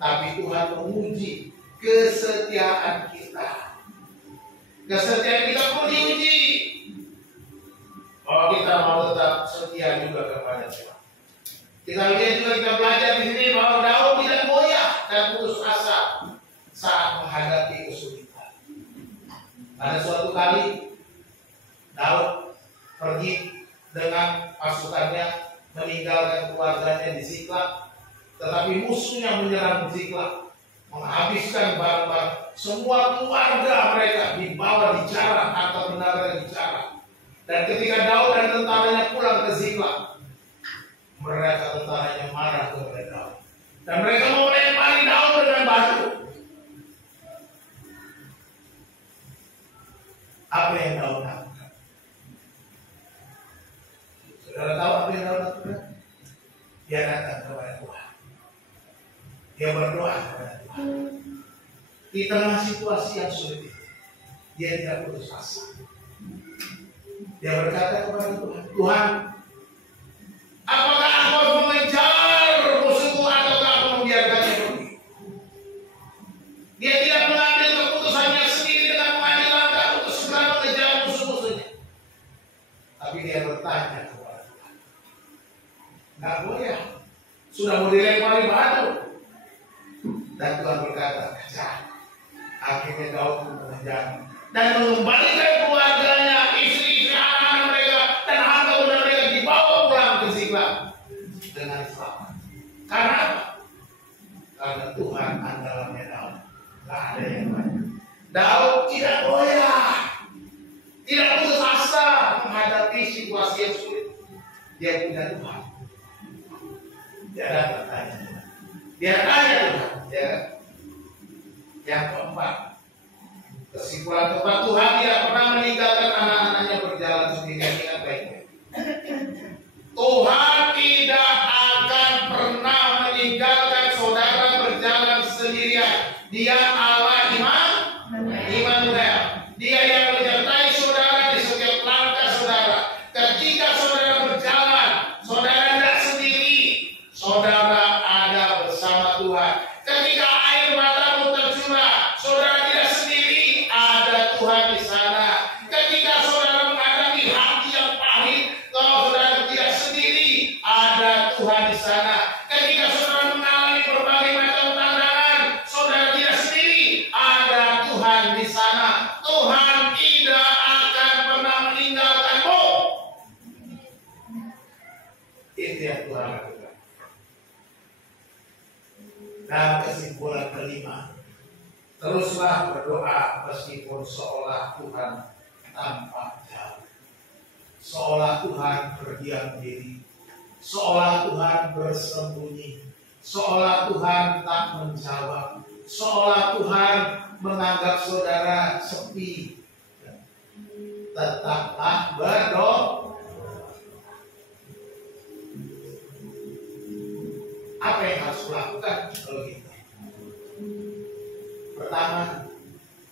tapi Tuhan menguji kesetiaan kita. Kesetiaan kita pun diuji. Kalau kita mau tetap setia juga kepada Tuhan. Kita lihat juga, kita belajar di sini bahwa Daud tidak goyah dan putus asa saat menghadapi kesulitan. Pada suatu kali Daud pergi dengan pasukannya meninggalkan keluarganya di Ziklag, tetapi musuhnya menyerang Ziklag, menghabiskan barang-barang. Semua keluarga mereka dibawa dijarah atau benda-benda dijarah. Dan ketika Daud dan tentaranya pulang ke Ziklag, mereka tentaranya marah kepada Daud. Dan mereka mau melempari Daud dengan batu. Apa yang Daud lakukan? Saudara tahu apa yang Daud lakukan? Dia datang kepada Tuhan. Dia berdoa kepada Tuhan. Di tengah situasi yang sulit itu, dia tidak putus asa. Dia berkata kepada Tuhan, Tuhan, apakah aku harus mengejar musuhku ataukah aku membiarkannya pergi? Dia tidak mengambil keputusannya sendiri dengan mengambil langkah untuk segera mengejar musuh-musuhnya. Tapi dia bertanya kepada Tuhan. Nggak boleh, sudah mau dilempari batu. Dan Tuhan berkata, kejar. Akhirnya Daud mengejar dan mengembalikan keluarganya, istri-istri, anak-anak mereka, dan harta-benda mereka dibawa pulang ke Ziklag dengan selamat. Karena apa? Karena Tuhan andalannya Daud. Tidak ada yang lain. Daud tidak goyah, tidak putus asa menghadapi situasi yang sulit. Dia punya Tuhan. Dia dapat tanya Tuhan. Dia tanya Tuhan. Ya. Yang keempat, kesimpulan keempat, Tuhan tidak pernah meninggalkan anak-anaknya berjalan sendirian. Ingat baik-baik. Tuhan tidak akan pernah meninggalkan saudara berjalan sendirian. Dia Allah Immanuel. Dia yang menyertai saudara di setiap langkah saudara. Ketika saudara berjalan, saudara tidak sendiri. Saudara ada bersama Tuhan. Ketika air matamu tercurah, saudara tidak sendiri, ada Tuhan di sana. Ketika saudara menghadapi hati yang pahit, kalau saudara tidak sendiri, ada Tuhan di sana. Ketika saudara mengalami berbagai macam tantangan, saudara tidak sendiri, ada Tuhan di sana. Tuhan tidak akan pernah meninggalkanmu. Itu yang Tuhan lakukan. Dan kesimpulan kelima, teruslah berdoa meskipun seolah Tuhan tampak jauh, seolah Tuhan berdiam diri, seolah Tuhan bersembunyi, seolah Tuhan tak menjawab, seolah Tuhan menganggap saudara sepi. Tetaplah berdoa. Apa yang harus dilakukan kalau gitu? Pertama,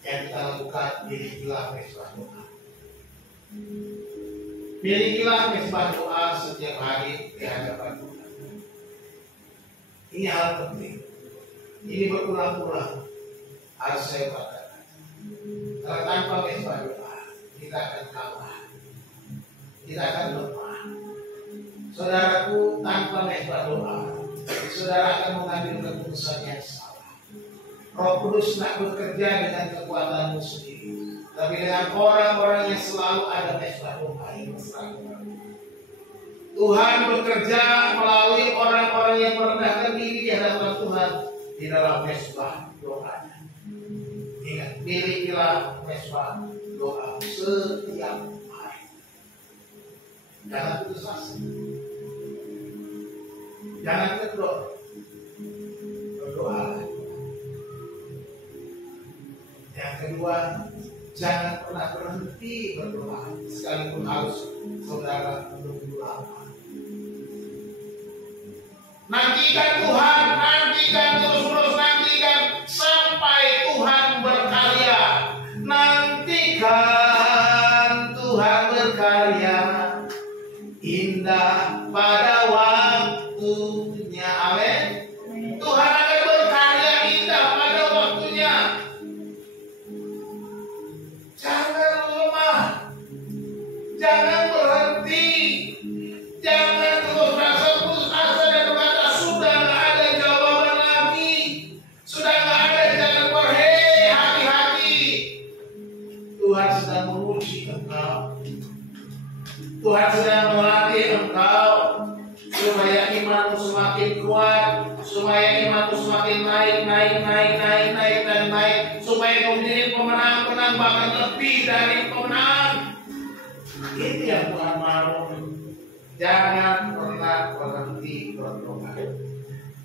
yang kita lakukan, milikilah mesbah doa. Milikilah mesbah doa setiap hari di hadapan Tuhan. Ini hal penting. Ini berulang-ulang harus saya katakan. Kalau tanpa mesbah doa, kita akan kalah, kita akan lemah. Saudaraku, tanpa mesbah doa, saudara akan mengambil keputusan yang salah. Roh Kudus nak bekerja dengan kekuatanmu sendiri, tapi dengan orang-orang yang selalu ada mesbah doa yang mesra. Tuhan bekerja melalui orang-orang yang merendahkan diri di hadapan Tuhan di dalam mesbah doanya. Ingat, milikilah mesbah doa setiap hari. Jangan putus asa. Jangan kendor. Berdoa. Yang kedua, jangan pernah berhenti berdoa, sekalipun harus saudara menunggu lama. Nantikan Tuhan, nantikan terus-menerus, nantikan sampai Tuhan berkarya. Nantikan Tuhan berkarya, indah pada waktunya. Amin. Tuhan akan berkarya indah pada waktunya. Jangan lemah, jangan berhenti, jangan terus merasa putus asa dan berkata sudah nggak ada jawaban lagi, sudah nggak ada jalan keluar. Hei, hati-hati. Tuhan sedang menguji engkau, Tuhan sedang melatih engkau supaya imanmu semakin kuat, supaya imanmu semakin naik, supaya kau menjadi pemenang, bahkan lebih dari pemenang. Itu yang Tuhan mau. Jangan pernah berhenti berdoa.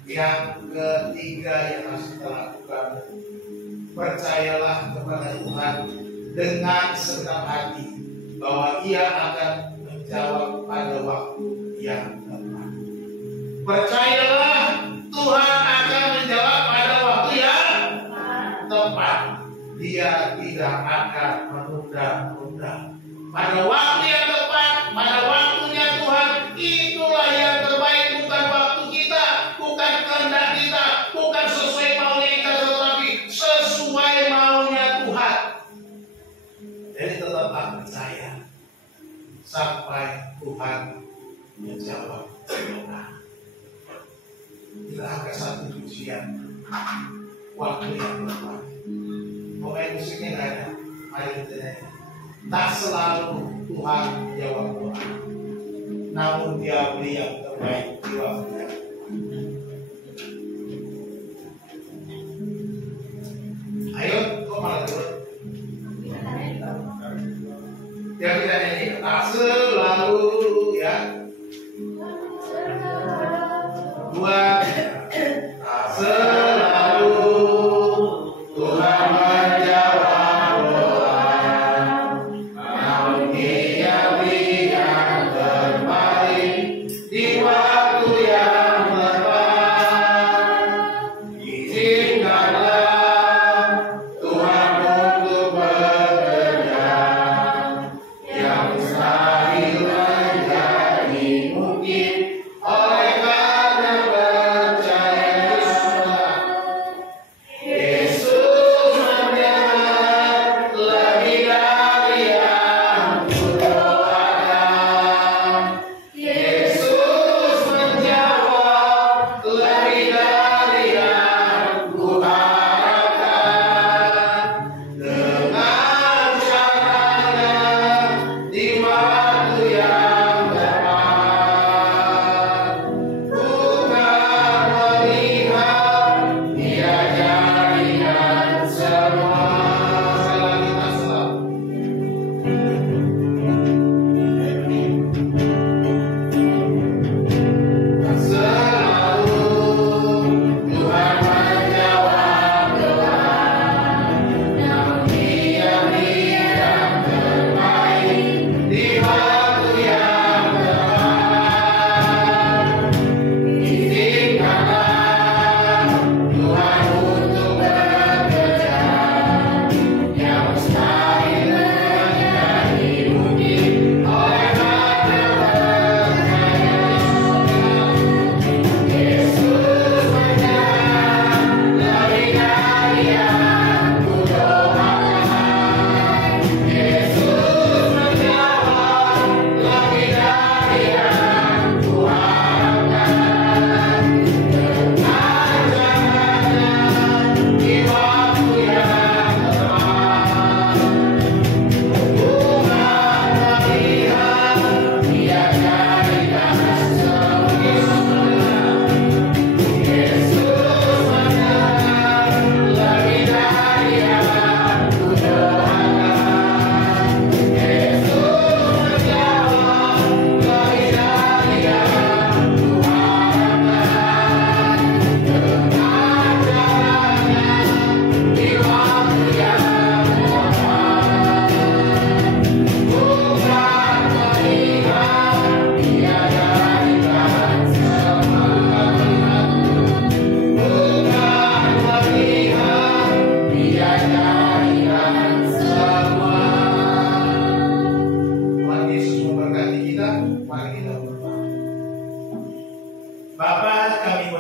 Yang ketiga yang harus kita lakukan, percayalah kepada Tuhan dengan segenap hati bahwa Ia akan menjawab pada waktu yang tepat. Percayalah Tuhan akan menjawab pada waktu yang tepat. Dia tidak akan menunda-nunda. Pada waktu yang tepat, pada waktunya Tuhan, itulah yang terbaik. Bukan waktu kita, bukan kehendak kita, bukan sesuai maunya kita, tetapi sesuai maunya Tuhan. Jadi tetaplah percaya sampai Tuhan menjawab doa. Kita angkat satu pujian waktu yang tepat. Pemain musiknya nggak ada. Mari kita nyanyi. Tak selalu Tuhan jawab doa, namun Dia beri yang terbaik di waktu yang tepat. Ayo, kok malah turun? Ya kita nyanyi. Tak selalu, ya. Dua. Tak selalu Tuhan menjawab doa, namun Dia beri yang terbaik di waktu yang tepat. Izinkanlah Tuhan untuk bekerja, yang mustahil menjadi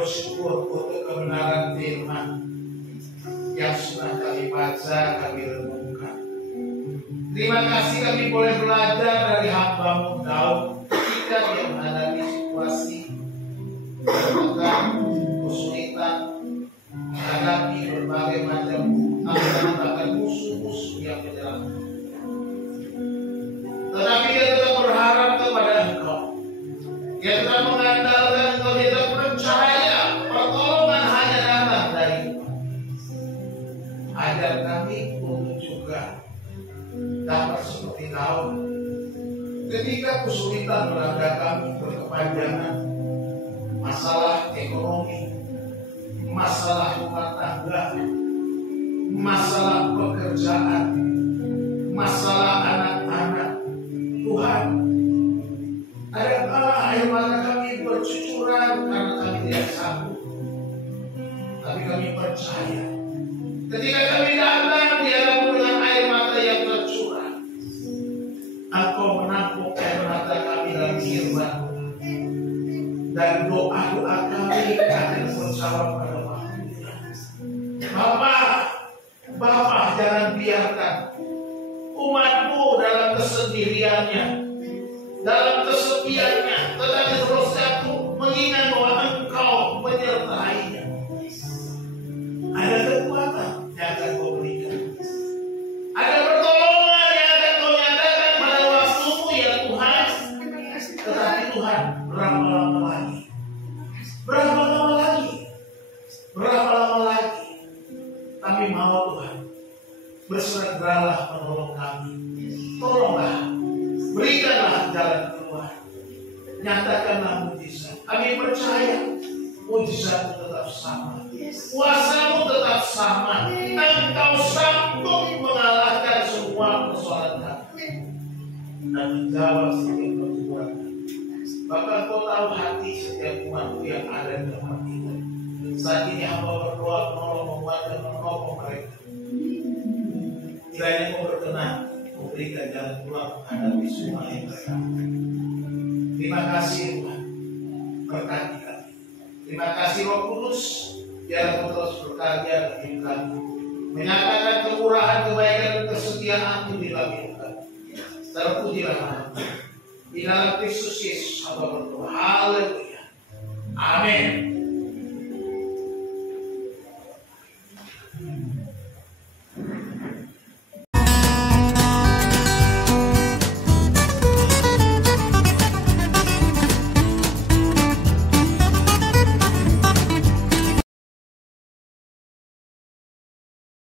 bersyukur untuk kebenaran firman yang sudah kami baca, kami renungkan. Terima kasih kami boleh belajar dari hamba-Mu Daud ketika dia menghadapi situasi kesulitan, menghadapi berbagai macam tantangan musuh-musuh yang menyerang. Tetapi dia tetap berharap kepada Engkau. Dia tetap mengandalkan Engkau, dia tetap percaya pertolongan hanya datang dari Engkau. Ajar kami untuk juga dapat seperti Daud. Ketika kesulitan melanda kami berkepanjangan, masalah ekonomi, masalah rumah tangga, masalah pekerjaan, masalah anak-anak, Tuhan, adakah air mata kami bercucuran karena kami tidak sanggup? Tapi kami percaya, ketika kami datang di hadapan dengan air mata yang tercurah, Engkau menampung air mata kami dalam firman, dan doa-doa kami akan terjawab pada waktunya. Bapa, jangan biarkan umat-Mu dalam kesendiriannya, dalam kesepiannya, tetapi terus satu mengingat bahwa Engkau menyertainya. Ada kekuatan yang akan Kau berikan, ada pertolongan yang akan Kau nyatakan pada waktu-Mu ya Tuhan. Tetapi Tuhan, berapa lama lagi? Berapa lama lagi? Berapa lama lagi? Kami mau Tuhan, bersegeralah menolong kami. Tolonglah, berikanlah jalan keluar, nyatakanlah mujizat. Kami percaya mujizat-Mu tetap sama, kuasa-Mu tetap sama. Engkau sanggup mengalahkan semua persoalan kami dan menjawab setiap perbuatan. Bahkan Kau tahu hati setiap umat-Mu yang ada di tempat ini. Saat ini hamba berdoa menolong, menguatkan, menopang mereka. Kiranya Kau berkenan memberikan jalan keluar menghadapi semua yang mereka. Terima kasih Tuhan, berkati kami. Terima kasih Roh Kudus, biar Kau terus bekerja bagi kami, menyatakan kemurahan, kebaikan, dan kesetiaan-Mu di dalam hidup kami. Terpujilah nama-Mu. Di dalam Kristus Yesus hamba berdoa. Haleluya. Amin.